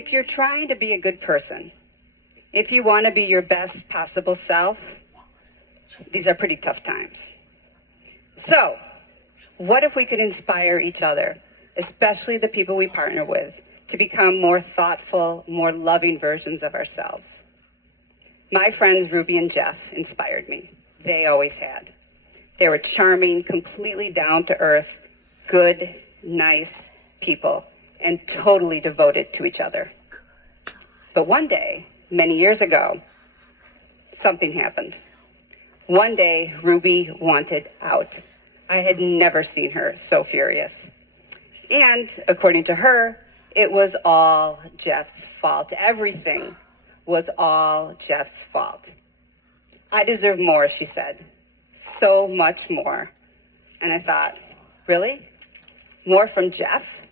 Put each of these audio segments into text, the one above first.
if you're trying to be a good person, if you want to be your best possible self, these are pretty tough times. So, what if we could inspire each other, especially the people we partner with, to become more thoughtful, more loving versions of ourselves? My friends Ruby and Jeff inspired me. They always had. They were charming, completely down to earth, good, nice people, and totally devoted to each other. But one day, many years ago, something happened. One day, Ruby wanted out. I had never seen her so furious. And according to her, it was all Jeff's fault. Everything was all Jeff's fault. I deserve more, she said. So much more. And I thought, really? More from Jeff?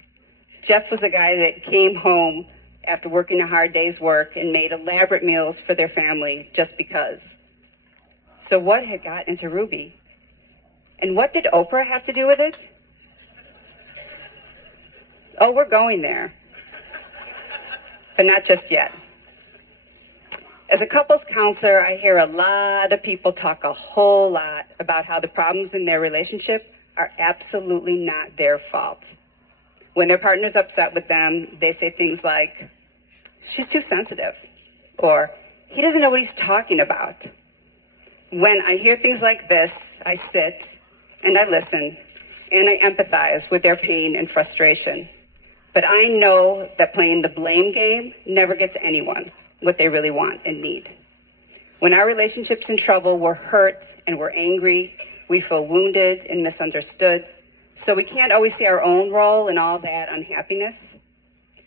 Jeff was the guy that came home after working a hard day's work and made elaborate meals for their family just because. So what had got into Ruby? And what did Oprah have to do with it? Oh, we're going there. But not just yet. As a couples counselor, I hear a lot of people talk a whole lot about how the problems in their relationship are absolutely not their fault. When their partner's upset with them, they say things like, she's too sensitive, or he doesn't know what he's talking about. When I hear things like this, I sit and I listen and I empathize with their pain and frustration. But I know that playing the blame game never gets anyone what they really want and need. When our relationship's in trouble, we're hurt and we're angry, we feel wounded and misunderstood, so we can't always see our own role in all that unhappiness.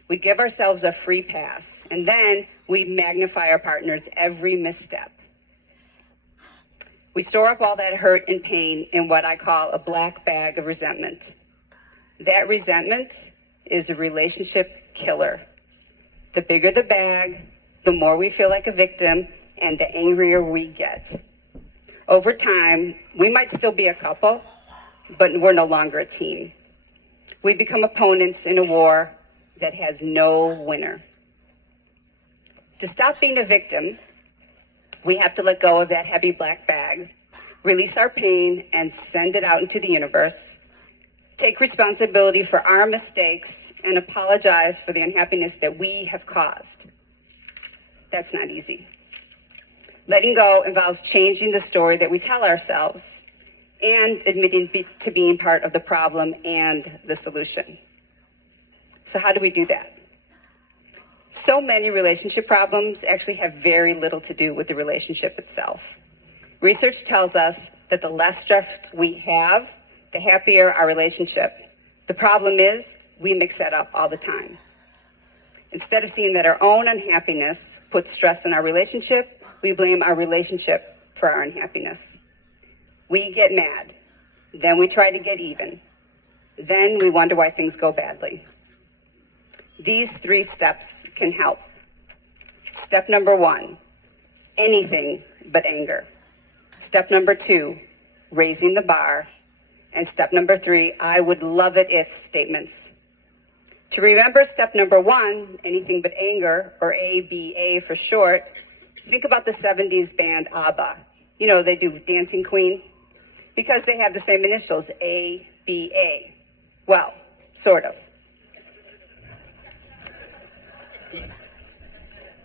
We give ourselves a free pass, and then we magnify our partner's every misstep. We store up all that hurt and pain in what I call a black bag of resentment. That resentment is a relationship killer. The bigger the bag, the more we feel like a victim, and the angrier we get. Over time, we might still be a couple, but we're no longer a team. We become opponents in a war that has no winner. To stop being a victim, we have to let go of that heavy black bag, release our pain, and send it out into the universe. Take responsibility for our mistakes and apologize for the unhappiness that we have caused. That's not easy. Letting go involves changing the story that we tell ourselves and admitting to being part of the problem and the solution. So how do we do that? So many relationship problems actually have very little to do with the relationship itself. Research tells us that the less stress we have, the happier our relationship. The problem is we mix that up all the time. Instead of seeing that our own unhappiness puts stress in our relationship, we blame our relationship for our unhappiness. We get mad. Then we try to get even. Then we wonder why things go badly. These 3 steps can help. Step number 1, anything but anger. Step number 2, raising the bar. And step number 3, I would love it if statements. To remember step number 1, anything but anger, or ABA for short, think about the 70s band ABBA. You know, they do Dancing Queen, because they have the same initials, ABA. Well, sort of.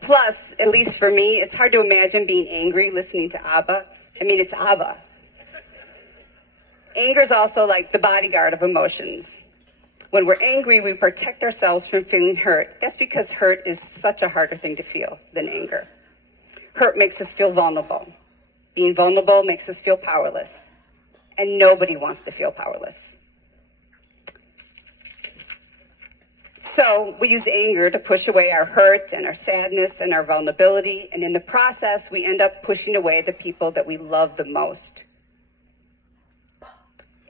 Plus, at least for me, it's hard to imagine being angry listening to ABBA. I mean, it's ABBA. Anger is also like the bodyguard of emotions. When we're angry, we protect ourselves from feeling hurt. That's because hurt is such a harder thing to feel than anger. Hurt makes us feel vulnerable. Being vulnerable makes us feel powerless. And nobody wants to feel powerless. So we use anger to push away our hurt and our sadness and our vulnerability. And in the process, we end up pushing away the people that we love the most.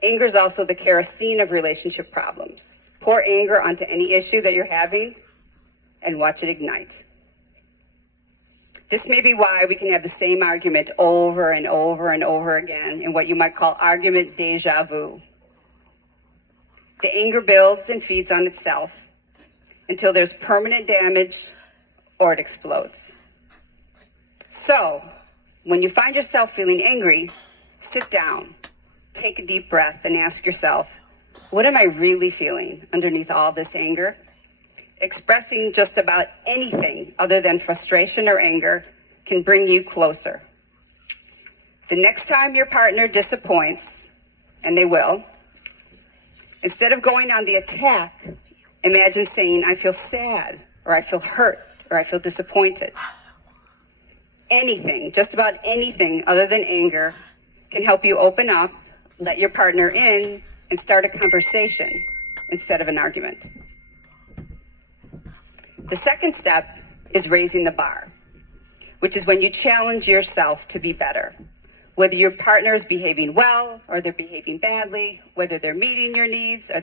Anger is also the kerosene of relationship problems. Pour anger onto any issue that you're having and watch it ignite. This may be why we can have the same argument over and over and over again in what you might call argument deja vu. The anger builds and feeds on itself. until there's permanent damage or it explodes. So, when you find yourself feeling angry, sit down, take a deep breath, and ask yourself, what am I really feeling underneath all this anger? Expressing just about anything other than frustration or anger can bring you closer. The next time your partner disappoints, and they will, instead of going on the attack, imagine saying, I feel sad, or I feel hurt, or I feel disappointed. Anything, just about anything other than anger can help you open up, let your partner in, and start a conversation instead of an argument. The second step is raising the bar, which is when you challenge yourself to be better. Whether your partner is behaving well or they're behaving badly, whether they're meeting your needs or